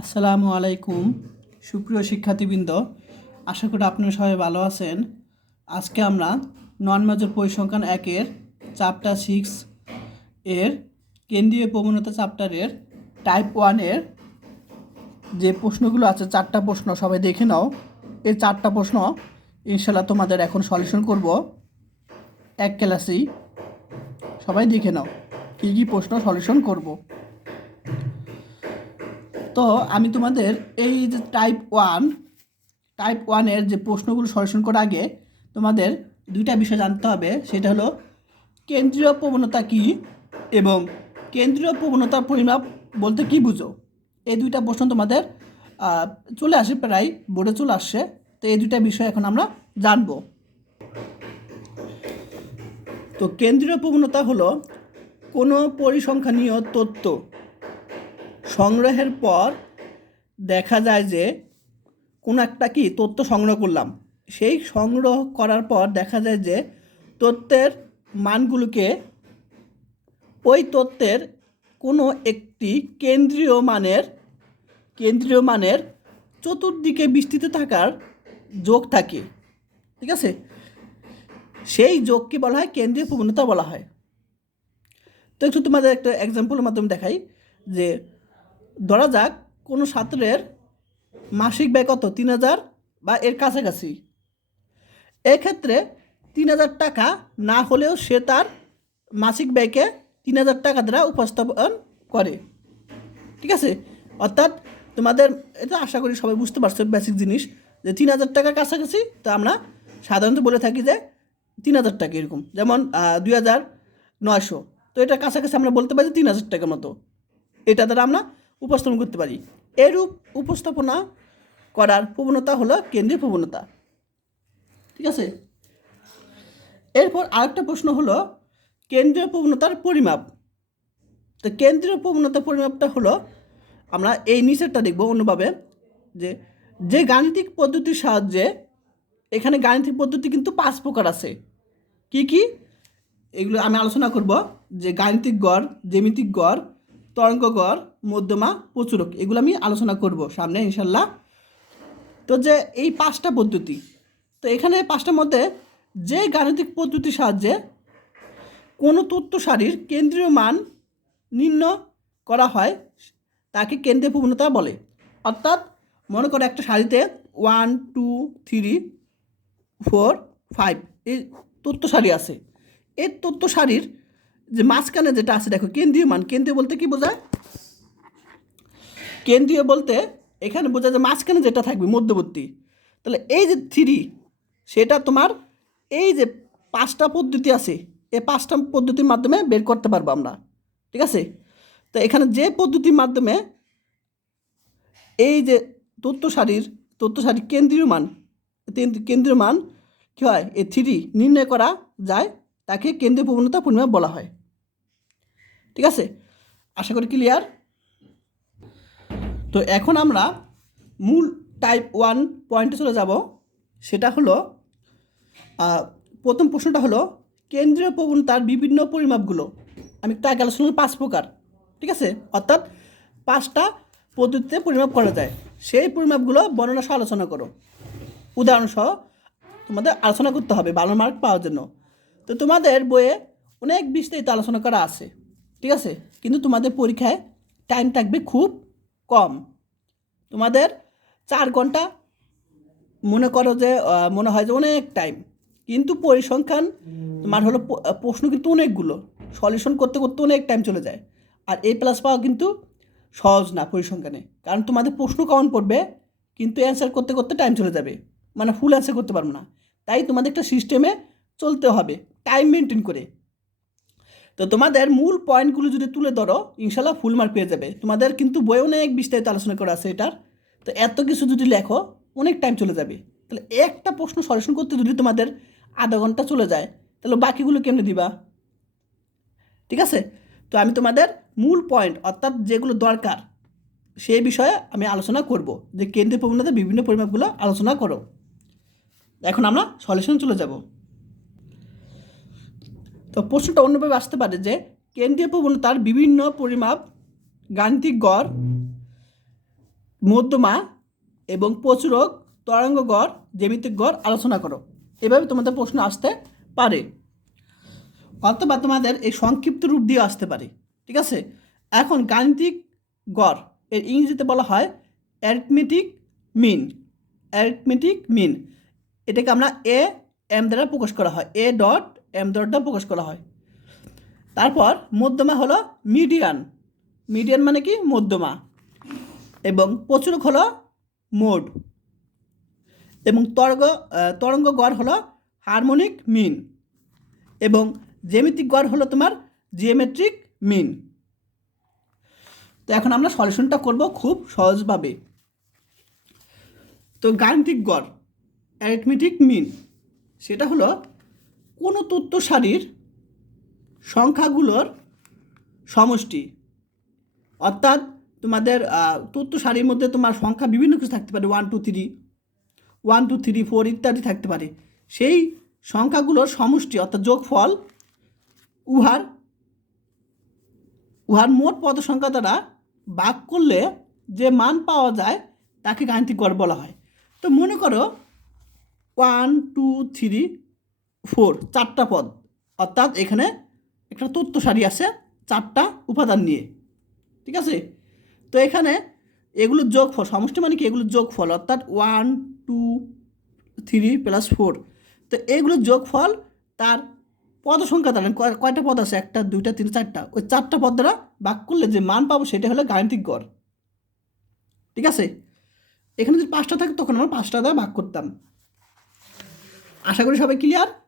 আসসালামু আলাইকুম, সুপ্রিয় শিক্ষার্থীবৃন্দ। আশা করি আপনারা সবাই ভালো আছেন। আজকে আমরা নন মেজর পরিসংখ্যান একের চ্যাপ্টার সিক্স এর কেন্দ্রীয় প্রবণতা চ্যাপ্টারের টাইপ ওয়ানের যে প্রশ্নগুলো আছে, চারটা প্রশ্ন সবাই দেখে নাও। এই চারটা প্রশ্ন ইনশাল্লাহ তোমাদের এখন সলিউশন করব। এক ক্লাসেই সবাই দেখে নাও, কী কী প্রশ্ন সলিউশন করব। তো আমি তোমাদের এই যে টাইপ ওয়ান টাইপ ওয়ানের যে প্রশ্নগুলো সলিউশন করার আগে তোমাদের দুইটা বিষয় জানতে হবে। সেটা হলো, কেন্দ্রীয় প্রবণতা কী এবং কেন্দ্রীয় প্রবণতার পরিমাপ বলতে কী বুঝো? এই দুইটা প্রশ্ন তোমাদের চলে আসে প্রায়, বোর্ডে চলে আসছে। তো এই দুইটা বিষয় এখন আমরা জানব। তো কেন্দ্রীয় প্রবণতা হলো কোনো পরিসংখ্যানীয় তথ্য সংগ্রহের পর দেখা যায় যে কোনো একটা কি তথ্য সংগ্রহ করলাম। সেই সংগ্রহ করার পর দেখা যায় যে তথ্যের মানগুলোকে ওই তথ্যের কোনো একটি কেন্দ্রীয় মানের কেন্দ্রীয় মানের চতুর্দিকে বিস্তৃত থাকার যোগ থাকে। ঠিক আছে? সেই যোগকে বলা হয় কেন্দ্রীয় প্রবণতা বলা হয়। তো একটু তোমাদের একটা এক্সাম্পলের মাধ্যমে দেখাই যে ধরা যাক, কোনো ছাত্রের মাসিক ব্যয় কত? তিন হাজার বা এর কাছাকাছি? এক্ষেত্রে তিন হাজার টাকা না হলেও সে তার মাসিক ব্যয়কে তিন হাজার টাকা দ্বারা উপস্থাপন করে। ঠিক আছে? অর্থাৎ তোমাদের এটা আশা করি সবাই বুঝতে পারছ বেসিক জিনিস, যে তিন হাজার টাকার কাছাকাছি, তো আমরা সাধারণত বলে থাকি যে তিন হাজার টাকা এরকম। যেমন দুই হাজার নয়শো। তো এটা কাছাকাছি আমরা বলতে পারি তিন হাজার টাকার মতো। এটা দ্বারা আমরা উপস্থাপন করতে পারি। এরূপ উপস্থাপনা করার প্রবণতা হলো কেন্দ্রীয় প্রবণতা। ঠিক আছে? এরপর আরেকটা প্রশ্ন হলো, কেন্দ্রীয় প্রবণতার পরিমাপ। তো কেন্দ্রীয় প্রবণতার পরিমাপটা হলো, আমরা এই নিচেরটা দেখব অন্যভাবে, যে যে গাণিতিক পদ্ধতির সাহায্যে এখানে গাণিতিক পদ্ধতি কিন্তু পাঁচ প্রকার আছে। কি কি? এগুলো আমি আলোচনা করব, যে গাণিতিক গড়, জ্যামিতিক গড়, তরঙ্গ গড় মধ্যমা, প্রচুরক। এগুলো আমি আলোচনা করব সামনে ইনশাল্লাহ তো যে এই পাঁচটা পদ্ধতি, তো এখানে পাঁচটার মধ্যে যে গাণিতিক পদ্ধতির সাহায্যে কোনো তথ্য সারির কেন্দ্রীয় মান নির্ণয় করা হয়, তাকে কেন্দ্রীয় প্রবণতা বলে। অর্থাৎ মনে করো একটা সারিতে one two three four five এই তথ্য সারি আছে। এই তথ্য সারির যে মাঝখানে যেটা আছে, দেখো, কেন্দ্রীয় মান। কেন্দ্রীয় বলতে কি বোঝায়? কেন্দ্রীয় বলতে এখানে বোঝা যায় মাঝখানে যেটা থাকবে, মধ্যবর্তী। তাহলে এই যে থ্রি সেটা তোমার এই যে পাঁচটা পদ্ধতি আছে এই পাঁচটা পদ্ধতির মাধ্যমে বের করতে পারব আমরা। ঠিক আছে? তো এখানে যে পদ্ধতির মাধ্যমে এই যে তথ্য সারির তথ্য সারির কেন্দ্রীয় মান, কেন্দ্র- কেন্দ্রীয় মান কী হয়? এই থ্রি নির্ণয় করা যায়, তাকে কেন্দ্রীয় প্রবণতা পরিমাপ বলা হয়। ঠিক আছে? আশা করি ক্লিয়ার তো এখন আমরা মূল টাইপ ওয়ান পয়েন্টে চলে যাব। সেটা হলো প্রথম প্রশ্নটা হলো, কেন্দ্রীয় প্রবণতার বিভিন্ন পরিমাপগুলো। আমি আগে আলোচনা করলাম পাঁচ প্রকার, ঠিক আছে? অর্থাৎ পাঁচটা পদ্ধতিতে পরিমাপ করা যায়। সেই পরিমাপগুলো বর্ণনা সহ আলোচনা করো। উদাহরণসহ তোমাদের আলোচনা করতে হবে, ভালো মার্ক পাওয়ার জন্য। তো তোমাদের বইয়ে অনেক বিস্তারিত আলোচনা করা আছে, ঠিক আছে? কিন্তু তোমাদের পরীক্ষায় টাইম থাকবে খুব কম। তোমাদের চার ঘণ্টা মনে করো যে মনে হয় যে অনেক টাইম কিন্তু পরিসংখ্যান, তোমার হলো প্রশ্ন কিন্তু অনেকগুলো। সলিউশন করতে করতে অনেক টাইম চলে যায়। আর এ প্লাস পাওয়া কিন্তু সহজ না পরিসংখ্যানে। কারণ তোমাদের প্রশ্ন কমন পড়বে, কিন্তু অ্যান্সার করতে করতে টাইম চলে যাবে। মানে ফুল অ্যান্সার করতে পারব না। তাই তোমাদের একটা সিস্টেমে চলতে হবে। টাইম মেনটেন করে। তো তোমাদের মূল পয়েন্টগুলো যদি তুলে ধরো, ইনশাল্লাহ ফুল মার্ক পেয়ে যাবে। তোমাদের কিন্তু বইয়ে অনেক বিস্তারিত আলোচনা করা আছে এটার। তো এত কিছু যদি লেখো, অনেক টাইম চলে যাবে। তাহলে একটা প্রশ্ন সলিউশন করতে যদি তোমাদের আধা ঘণ্টা চলে যায়, তাহলে বাকিগুলো কেমনে দিবা? ঠিক আছে? তো আমি তোমাদের মূল পয়েন্ট অর্থাৎ যেগুলো দরকার সেই বিষয়ে আমি আলোচনা করব। যে কেন্দ্রীয় প্রবণতার বিভিন্ন পরিমাপগুলো আলোচনা করো। এখন আমরা সলিউশন চলে যাব। তো প্রশ্নটা অন্যভাবে আসতে পারে যে কেন্দ্রীয় প্রবণতার বিভিন্ন পরিমাপ, গাণিতিক গড়, মধ্যমা এবং প্রচুরক তরঙ্গ গড়, জ্যামিতিক গড় আলোচনা করো। এভাবে তোমাদের প্রশ্ন আসতে পারে। অথবা তোমাদের এই সংক্ষিপ্ত রূপ দিয়ে আসতে পারে। ঠিক আছে? এখন গাণিতিক গড়, এর ইংরেজিতে বলা হয় অ্যারিথমেটিক মিন অ্যারিথমেটিক মিন এটাকে আমরা এ এম দ্বারা প্রকাশ করা হয়। এ ডট এম প্রকাশ করা হয়। তারপর মধ্যমা হলো মিডিয়ান মিডিয়ান মানে কি? মধ্যমা। এবং প্রচুরক হলো মোড এবং তরঙ্গ তরঙ্গ গড় হলো হারমোনিক মিন এবং জ্যামিতিক গড় হলো তোমার জিওমেট্রিক মিন তো এখন আমরা সলিউশনটা করব খুব সহজভাবে। তো গাণিতিক গড় অ্যারিথমেটিক মিন সেটা হলো কোনো তথ্য সারির সংখ্যাগুলোর সমষ্টি। অর্থাৎ তোমাদের তথ্য সারির মধ্যে তোমার সংখ্যা বিভিন্ন কিছু থাকতে পারে। One two three one two three four ইত্যাদি থাকতে পারে। সেই সংখ্যাগুলোর সমষ্টি, অর্থাৎ যোগফল, উহার উহার মোট পদ সংখ্যা দ্বারা ভাগ করলে যে মান পাওয়া যায়, তাকে গাণিতিক গড় বলা হয়। তো মনে করো ওয়ান টু থ্রি ফোর, চারটা পদ। অর্থাৎ এখানে একটা তথ্য সারি আছে, চারটা উপাদান নিয়ে। ঠিক আছে? তো এখানে এগুলোর যোগফল, সমষ্টি মানে কি? এগুলোর যোগফল, অর্থাৎ one, two, three plus four. তো এগুলোর যোগফল তার পদ সংখ্যা দ্বারা কয়- কয়টা পদ আছে? একটা, দুইটা, তিন, চারটা। ওই চারটা পদ দ্বারা ভাগ করলে যে মান পাবো সেটা হলো গাণিতিক গড়। ঠিক আছে? এখানে যদি পাঁচটা থাকে, তখন আমরা পাঁচটা দ্বারা ভাগ করতাম। আশা করি সবাই ক্লিয়ার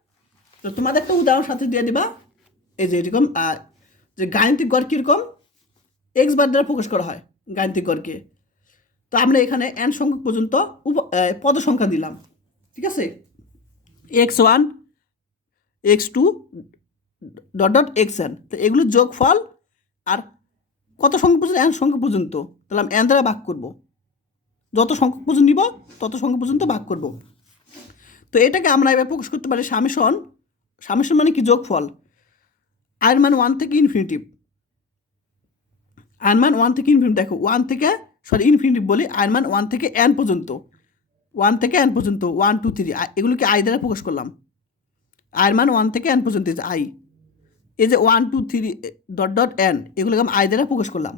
তো তোমাদের একটা উদাহরণ সাথে দিয়ে দিবা। এই যে এরকম যে গাণিতিক গড় কীরকম? এক্স বার দ্বারা প্রকাশ করা হয় গাণিতিক গড়কে। তো আমরা এখানে এন সংখ্যক পর্যন্ত উপ পদ সংখ্যা দিলাম। ঠিক আছে? X one x two dot dot x n তো এগুলোর যোগফল আর কত সংখ্যক পর্যন্ত? এন সংখ্যক পর্যন্ত। তাহলে আমি এন দ্বারা ভাগ করব। যত সংখ্যক পর্যন্ত নিব, তত সংখ্যক পর্যন্ত ভাগ করব। তো এটাকে আমরা এবার প্রকাশ করতে পারি সামেশন সামেশন মানে কি যোগফল? আয়ের মান ওয়ান থেকে ইনফিনিটিভ আয়ের মান ওয়ান থেকে ইনফিনিটিভ দেখো ওয়ান থেকে সরি ইনফিনিটিভ বলি আয়ের মান ওয়ান থেকে এন পর্যন্ত। ওয়ান থেকে এন পর্যন্ত ওয়ান টু থ্রি এগুলোকে আই দ্বারা প্রকাশ করলাম। আয়ের মান ওয়ান থেকে এন পর্যন্ত আই এই যে one two three dot dot n এগুলোকে আমি আই দ্বারা প্রকাশ করলাম।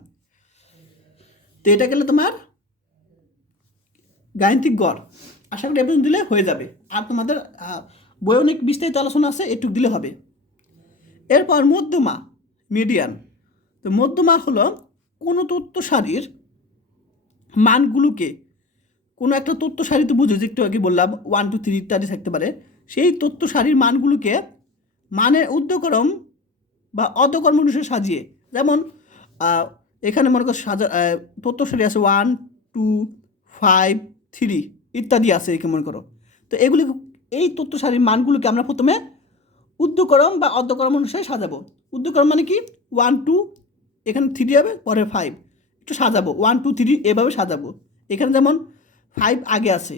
তো এটা গেলে তোমার গাণিতিক গড়। আশা করি এপর্যন্ত দিলে হয়ে যাবে। আর তোমাদের বই অনেক বিস্তারিত আলোচনা আছে একটু দিলে হবে। এরপর মধ্যমা মিডিয়ান তো মধ্যমা হলো কোনো তথ্য সারির মানগুলোকে, কোনো একটা তথ্য সারি তো বুঝো, যে একটু আগে বললাম ওয়ান টু থ্রি ইত্যাদি থাকতে পারে। সেই তথ্য সারির মানগুলোকে মানের উদ্যক্রম বা অধকর্ম অনুসারে সাজিয়ে, যেমন এখানে মনে করো সাজা তথ্য সারি আছে ওয়ান টু ফাইভ থ্রি ইত্যাদি আছে একে মনে করো। তো এগুলি এই তথ্য সারির মানগুলোকে আমরা প্রথমে উদ্যক্রম বা অর্ধক্রম অনুসারে সাজাবো। উদ্যক্রম মানে কি? ওয়ান টু এখানে থ্রি হবে, পরে ফাইভ একটু সাজাবো। ওয়ান টু থ্রি এভাবে সাজাবো। এখানে যেমন ফাইভ আগে আছে।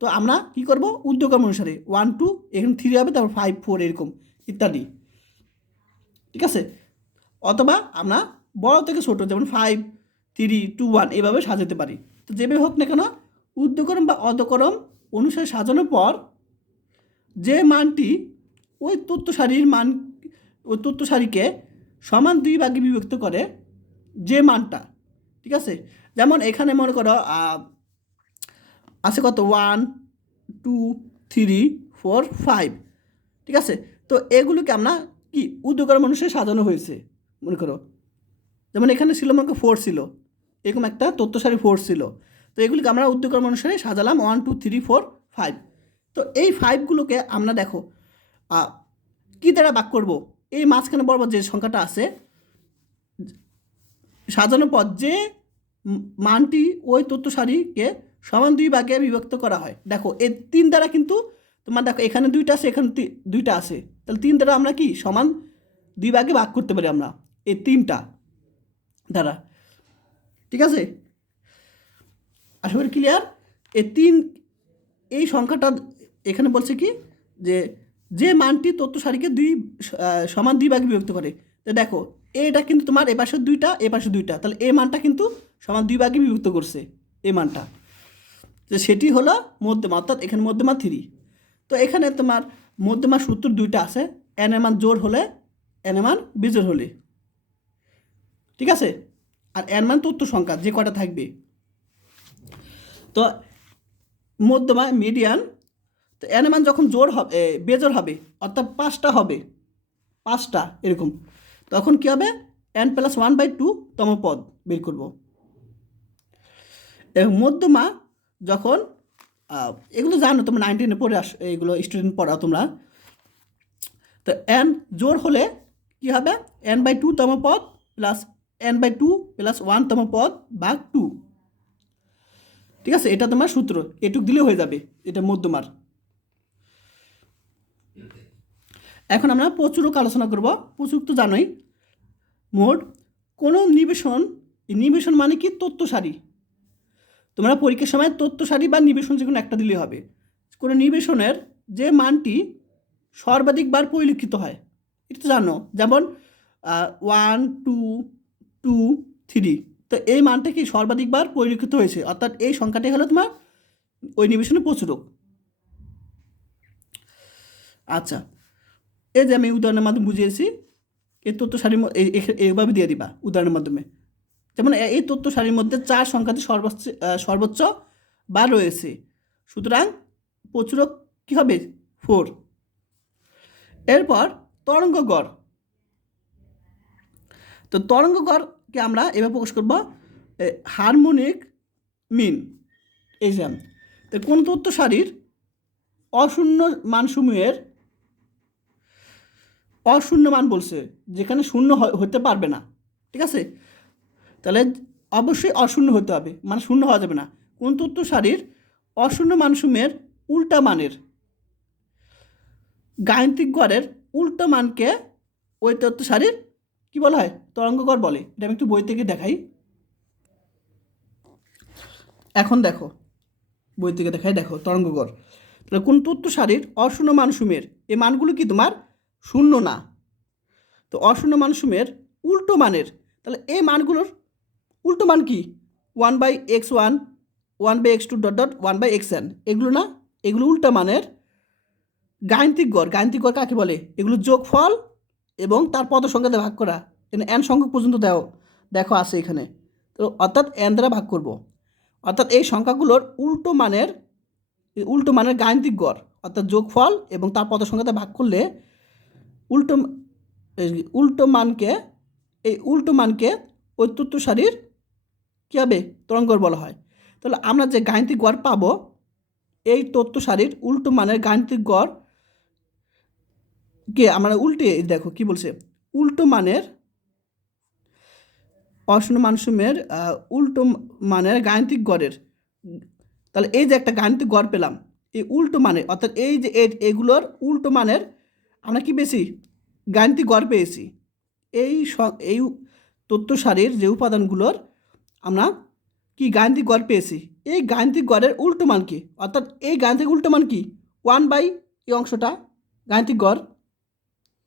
তো আমরা কি করব? উদ্যক্রম অনুসারে। ওয়ান টু এখানে থ্রি হবে, তারপর ফাইভ ফোর এরকম ইত্যাদি। ঠিক আছে? অথবা আমরা বড় থেকে ছোট, যেমন ফাইভ থ্রি টু ওয়ান এভাবে সাজাতে পারি। তো যেভাবে হোক না কেন উদ্যক্রম বা অধকরম অনুসারে সাজানোর পর যে মানটি ওই তথ্য সারির মান, ওই তথ্য সারিকে সমান দুই ভাগে বিভক্ত করে যে মানটা, ঠিক আছে? যেমন এখানে মনে করো আছে কত? One two three four five ঠিক আছে? তো এগুলোকে আমরা কি? উদ্যোগের মানুষের সাজানো হয়েছে, মনে করো। যেমন এখানে ছিল মনে করো ফোর ছিল, এরকম একটা তথ্যসারি ফোর ছিল। তো এগুলিকে আমরা উদ্যোগের অনুসারে সাজালাম one two three four five তো এই ফাইভগুলোকে আমরা দেখো কী দ্বারা ভাগ করব? এই মাঝখানে বরাবর যে সংখ্যাটা আছে, সাজানোর পর যে মানটি ওই তথ্য সারিকে সমান দুই ভাগে বিভক্ত করা হয়। দেখো এই তিন দ্বারা কিন্তু তোমার দেখো, এখানে দুইটা আছে, এখানে দুইটা আছে। তাহলে তিন দ্বারা আমরা কি সমান দুই ভাগে ভাগ করতে পারি আমরা? এই তিনটা দ্বারা। ঠিক আছে? করি ক্লিয়ার এই তিন, এই সংখ্যাটা এখানে বলছে কি? যে যে মানটি তথ্য সারিকে দুই সমান দুই ভাগে বিভক্ত করে। তো দেখো, এটা কিন্তু তোমার এ পাশে দুইটা, এ পাশে দুইটা। তাহলে এ মানটা কিন্তু সমান দুই ভাগে বিভক্ত করছে, এ মানটা। যে সেটি হলো মধ্যমা, অর্থাৎ এখানে মধ্যমা থ্রি। তো এখানে তোমার মধ্যমা সূত্র দুইটা আছে। এন এর মান জোর হলে এন এর মান বিজোর হলে। ঠিক আছে? আর এন মান তথ্য সংখ্যা যে কটা থাকবে। তো মধ্যমা মিডিয়ান তো এন মান যখন জোর হবে বেজোর হবে, অর্থাৎ পাঁচটা হবে, পাঁচটা এরকম, তখন কী হবে? N plus one by two তম পদ বের করব। মধ্যমা যখন এগুলো জানো তোমরা নাইনটিনে পড়ে আস, এগুলো স্টুডেন্ট পড়াও তোমরা। তো এন জোর হলে কি হবে? এন বাই টু তম পদ plus n by two plus one তম পদ ভাগ টু ঠিক আছে? এটা তোমার সূত্র, এটুক দিলে হয়ে যাবে, এটা মধ্যমার। এখন আমরা প্রচুরক আলোচনা করব। প্রচুর তো জানোই। মোট, কোনো নিবেশন নিবেশন মানে কি? তথ্য সারি তোমরা পরীক্ষার সময় তথ্য সারি বা নিবেশন যে কোনো একটা দিলেই হবে। কোনো নিবেশনের যে মানটি সর্বাধিকবার পরিলক্ষিত হয়, এটা তো জানো। যেমন ওয়ান টু টু থ্রি তো এই মানটা কি সর্বাধিকবার পরিলক্ষিত হয়েছে? অর্থাৎ এই সংখ্যাটাই হলো তোমার ওই নিবেশনে প্রচুরক আচ্ছা এই যে আমি উদাহরণের মাধ্যমে বুঝিয়েছি, এই তথ্য সারির এইভাবে দিয়ে দিবা উদাহরণের মাধ্যমে। যেমন এই তথ্য সারির মধ্যে চার সংখ্যাটি সর্বোচ্চ সর্বোচ্চ বা রয়েছে। সুতরাং প্রচুরক কী হবে? ফোর। এরপর তরঙ্গ গড়। তো তরঙ্গ গড়কে আমরা এভাবে প্রকাশ করব হারমোনিক মিন এই যে তো কোন তথ্য সারির অশূন্য মানসমূহের অশূন্য মান বলছে, যেখানে শূন্য হতে পারবে না। ঠিক আছে? তাহলে অবশ্যই অশূন্য হতে হবে মানে শূন্য হওয়া যাবে না। কোন তথ্য সারির অশূন্য মানসুমের উল্টা মানের? গাণিতিক গড়ের উল্টো মানকে ওই তথ্য সারির কি বলা হয়? তরঙ্গগড় বলে। এটা আমি একটু বই থেকে দেখাই। এখন দেখো, বই থেকে দেখাই, দেখো তরঙ্গগড় তাহলে কোন তথ্য সারির অশূন্য মানসুমের এই মানগুলো কি তোমার? শূন্য না। তো অশূন্য মানসমূহের উল্টো মানের, তাহলে এই মানগুলোর উল্টো মান কি? One by x one one by x two dot dot one by x n এগুলো না? এগুলো উল্টা মানের গাণিতিক গড়। গাণিতিক গড় কাকে বলে? এগুলো যোগফল এবং তার পদ সংখ্যা দিয়ে ভাগ করা। এখানে এন সংখ্যক পর্যন্ত দেও। দেখো আছে এখানে। তো অর্থাৎ এন দ্বারা ভাগ করব। অর্থাৎ এই সংখ্যাগুলোর উল্টো মানের উল্টো মানের গাণিতিক গড়, অর্থাৎ যোগফল এবং তার পদ সংখ্যা দিয়ে ভাগ করলে উল্টো উল্টো মানকে, এই উল্টো মানকে ওই তত্ত্ব সারির কী হবে? তরঙ্গর বলা হয়। তাহলে আমরা যে গাণিতিক গড় পাবো, এই তত্ত্ব সারির উল্টো মানের গাণিতিক গড় কে? আমরা উল্টে দেখো কি বলছে? উল্টো মানের অশূন্য মানসুমের উল্টো মানের গাণিতিক গড়ের। তাহলে এই যে একটা গাণিতিক গড় পেলাম, এই উল্টো মানে অর্থাৎ এই যে এগুলোর উল্টো মানের আমরা কি পেয়েছি? গাণিতিক গড় পেয়েছি। এই এই তথ্য যে উপাদানগুলোর আমরা কি গাণিতিক গড় পেয়েছি? এই গাণিতিক গড়ের উল্টো মান কি? অর্থাৎ এই গাণিতিক উল্টো মান কি? ওয়ান বাই এই অংশটা গাণিতিক গড়।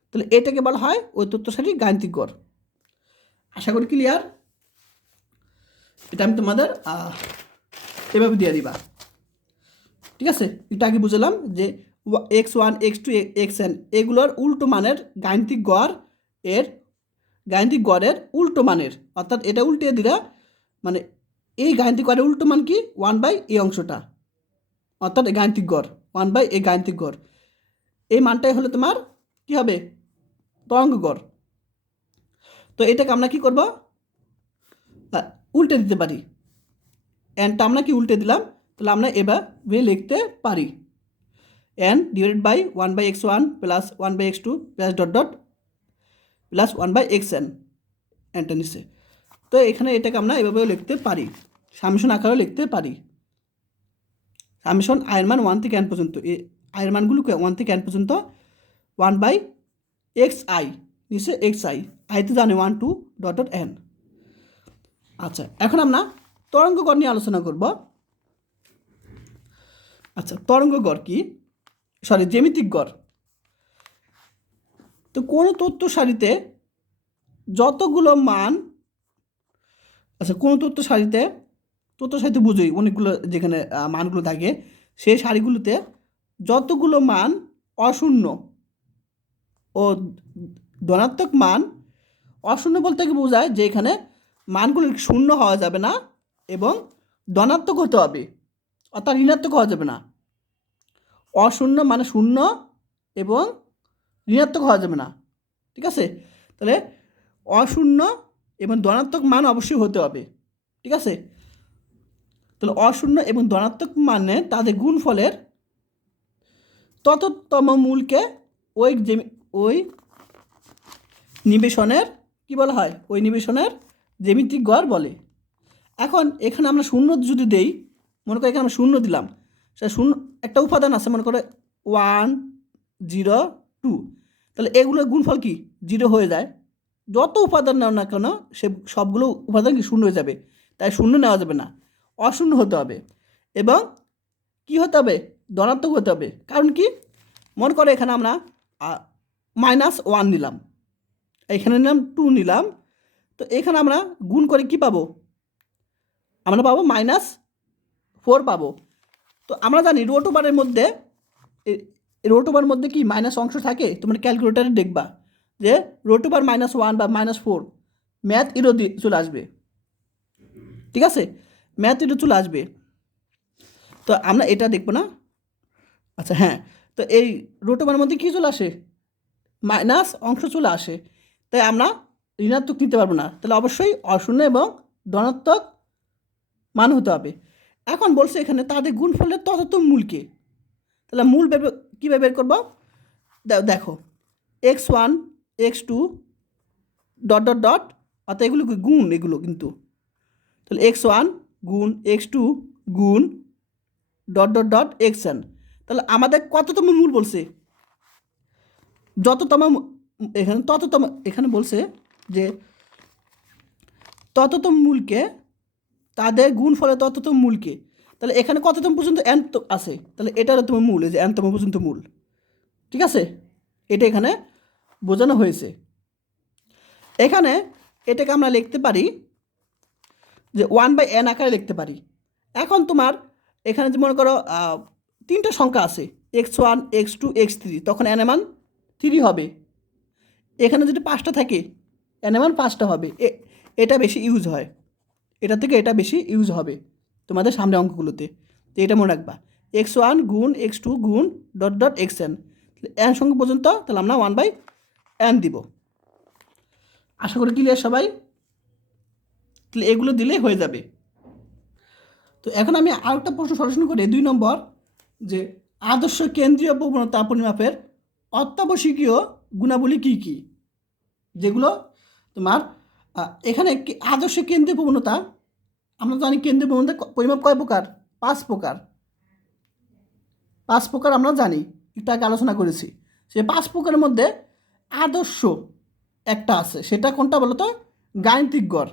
তাহলে এটাকে বলা হয় ওই তথ্য সারির গাণিতিক গড়। আশা করি ক্লিয়ার এটা আমি তোমাদের এভাবে দিয়ে দিবা। ঠিক আছে? এটা আগে বুঝলাম যে x one x two x n এগুলোর উল্টো মানের গাণিতিক গড় এর, গাণিতিক গড়ের উল্টো মানের। অর্থাৎ এটা উল্টে দিলে মানে এই গাণিতিক গড়ের উল্টো মান কি? ওয়ান বাই এই অংশটা। অর্থাৎ গাণিতিক গড় ওয়ান বাই এই গাণিতিক গড়। এই মানটাই হলো তোমার কি হবে? তরঙ্গ গড়। তো এটাকে আমরা কি করব? উল্টে দিতে পারি। এনটা আমরা কি উল্টে দিলাম? তাহলে আমরা এবার ভে লিখতে পারি। N divided by one by x one plus one by x two plus dot dot plus one by x n এনটা তো এখানে এটাকে আমরা এভাবেও লিখতে পারি। সামিশন আকারেও লিখতে পারি। সামিশন আয়ের ওয়ান থেকে এন পর্যন্ত। আয়ের মানগুলোকে ওয়ান থেকে এন পর্যন্ত ওয়ান বাই এক্স আই নিচে এক্স আই আই তো জানে one two dot dot n আচ্ছা এখন আমরা তরঙ্গ গড় নিয়ে আলোচনা করব। আচ্ছা তরঙ্গ গড় কি? সরি জ্যামিতিক গড়। তো কোনো তথ্য সারিতে যতগুলো মান আচ্ছা কোনো তথ্য সারিতে, তথ্য সাহিত্য বুঝোই, অনেকগুলো যেখানে মানগুলো থাকে, সেই সারিগুলোতে যতগুলো মান অশূন্য ও ধনাত্মক মান, অশূন্য বলতে কি বোঝায় যে এখানে মানগুলো শূন্য হওয়া যাবে না এবং ধনাত্মক হতে হবে, অর্থাৎ ঋণাত্মক হওয়া যাবে না। অশূন্য মানে শূন্য এবং ঋণাত্মক হওয়া যাবে না। ঠিক আছে? তাহলে অশূন্য এবং ধনাত্মক মান অবশ্যই হতে হবে। ঠিক আছে? তাহলে অশূন্য এবং ধনাত্মক মানে তাদের গুণফলের তততম মূলকে ওই যে, ওই নিবেশনের কি বলা হয়? ওই নিবেশনের জ্যামিতিক গড় বলে। এখন এখানে আমরা শূন্য যদি দেই, মনে করি এখানে আমরা শূন্য দিলাম। সে শূন্য, একটা উপাদান আছে, মনে করে ওয়ান জিরো টু তাহলে এগুলোর গুণফল কি? জিরো হয়ে যায়। যত উপাদান নাও না কেন, সে সবগুলো উপাদান কি শূন্য হয়ে যাবে। তাই শূন্য নেওয়া যাবে না। অশূন্য হতে হবে। এবং কি হতে হবে? ধনাত্মক হতে হবে। কারণ কি? মনে করে এখানে আমরা মাইনাস ওয়ান নিলাম। এখানে নিলাম টু নিলাম। তো এখানে আমরা গুণ করে কি পাবো? আমরা পাবো মাইনাস ফোর পাবো। তো আমরা জানি রোটোবারের মধ্যে রোটোবার মধ্যে কি মাইনাস অংশ থাকে? তোমরা ক্যালকুলেটারে দেখবা যে রোটোবার মাইনাস ওয়ান বা মাইনাস ফোর ম্যাথ ইরো চলে আসবে। ঠিক আছে? ম্যাথ ইরো চলে আসবে। তো আমরা এটা দেখব না? আচ্ছা হ্যাঁ। তো এই রোটোবার মধ্যে কী চলে আসে? মাইনাস অংশ চলে আসে। তাই আমরা ঋণাত্মক নিতে পারব না। তাহলে অবশ্যই অশূন্য এবং ধনাত্মক মান হতে হবে। এখন বলছে এখানে তাদের গুণ গুণফলের তততম মূলকে তাহলে মূল কীভাবে বের করব? দেখো x one x two dot dot dot অর্থাৎ এগুলো গুণ এগুলো কিন্তু? তাহলে এক্স ওয়ান গুণ এক্স টু গুণ dot dot dot x n তাহলে আমাদের কততম মূল বলছে? যততম এখানে তততম, এখানে বলছে যে তততম মূলকে তাদের গুণ ফলে তততম মূলকে তাহলে এখানে কততম পর্যন্ত এন আছে? তাহলে এটারও তোমার মূল, এই যে এনতম পর্যন্ত মূল। ঠিক আছে? এটা এখানে বোঝানো হয়েছে। এখানে এটাকে আমরা লিখতে পারি যে ওয়ান বাই এন আকারে লিখতে পারি। এখন তোমার এখানে যে মনে করো তিনটা সংখ্যা আছে x one x two x three তখন এন এমান থ্রি হবে। এখানে যদি পাঁচটা থাকে এন এমান পাঁচটা হবে। এটা বেশি ইউজ হয়। এটা থেকে এটা বেশি ইউজ হবে। তোমাদের সামনে অঙ্কগুলোতে। তো এটা মনে রাখবা। এক্স ওয়ান গুণ এক্স টু গুণ dot dot x n n সংখ্যা পর্যন্ত তাহলে আমরা ওয়ান বাই এন দিব। আশা করি ক্লিয়ার সবাই? তাহলে এগুলো দিলেই হয়ে যাবে। তো এখন আমি আর একটা প্রশ্ন সরাসরি করে। দুই নম্বর, যে আদর্শ কেন্দ্রীয় প্রবণতা পরিমাপের অত্যাবশ্যকীয় গুণাবলী কী কী? যেগুলো তোমার এখানে আদর্শ কেন্দ্রীয় প্রবণতা আমরা জানি কেন্দ্রীয় ক- পরিমাপ কয় প্রকার? পাঁচ প্রকার। পাঁচ প্রকার আমরা জানি। একটু আগে আলোচনা করেছি। সেই পাঁচ প্রকারের মধ্যে আদর্শ একটা আছে। সেটা কোনটা বলো তো গাণিতিক গড়।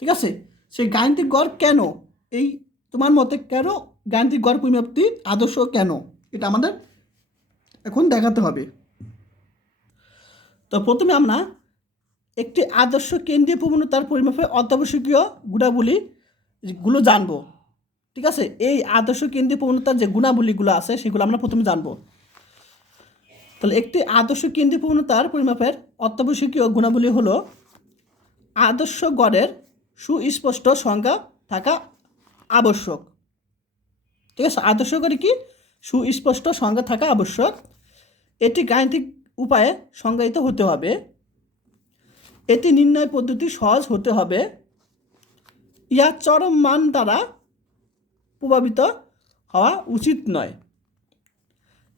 ঠিক আছে? সেই গাণিতিক গড় কেন? এই তোমার মতে কেন গাণিতিক গড় পরিমাপটি আদর্শ কেন? এটা আমাদের এখন দেখাতে হবে। তো প্রথমে আমরা একটি আদর্শ কেন্দ্রীয় প্রবণতার পরিমাপে অত্যাবশ্যকীয় গুণাবলী গুলো জানব। ঠিক আছে? এই আদর্শ কেন্দ্রীয় প্রবণতার যে গুণাবলীগুলো আছে, সেগুলো আমরা প্রথমে জানব। তাহলে একটি আদর্শ কেন্দ্রীয় প্রবণতার পরিমাপের অত্যাবশ্যকীয় গুণাবলী হলো আদর্শ গড়ের সুস্পষ্ট সংজ্ঞা থাকা আবশ্যক। ঠিক আছে? আদর্শ গড়ে কি? সুস্পষ্ট সংজ্ঞা থাকা আবশ্যক। এটি গাণিতিক উপায়ে সংজ্ঞায়িত হতে হবে। এটি নির্ণয় পদ্ধতি সহজ হতে হবে। ইহা চরম মান দ্বারা প্রভাবিত হওয়া উচিত নয়।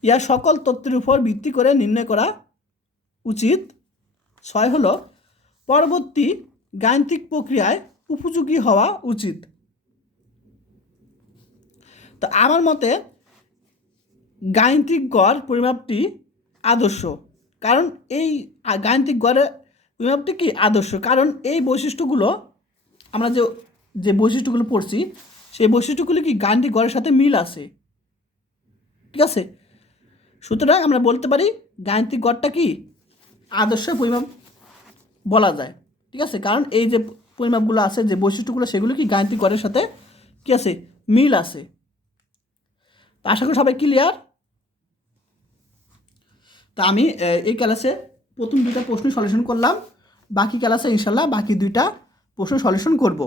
ইহা সকল তথ্যের উপর ভিত্তি করে নির্ণয় করা উচিত। ছয় হলো, পরবর্তী গাণিতিক প্রক্রিয়ায় উপযোগী হওয়া উচিত। তো আমার মতে গাণিতিক গড় পরিমাপটি আদর্শ। কারণ এই গাণিতিক গড়ের পরিমাপটি কি আদর্শ? কারণ এই বৈশিষ্ট্যগুলো আমরা যে যে বৈশিষ্ট্যগুলো পড়ছি, সেই বৈশিষ্ট্যগুলো কি গাণিতিক গড়ের সাথে মিল আছে? ঠিক আছে? সুতরাং আমরা বলতে পারি গাণিতিক গড়টা কি আদর্শ পরিমাপ বলা যায়। ঠিক আছে? কারণ এই যে পরিমাপগুলো আছে, যে বৈশিষ্ট্যগুলো, সেগুলো কি গাণিতিক গড়ের সাথে কি আছে? মিল আছে। তা আশা করি সবাই ক্লিয়ার তা আমি এই ক্লাসে প্রথম দুটা প্রশ্ন সলিউশন করলাম বাকি ক্লাসে ইনশাল্লাহ বাকি দুইটা প্রশ্ন সলিউশন করব।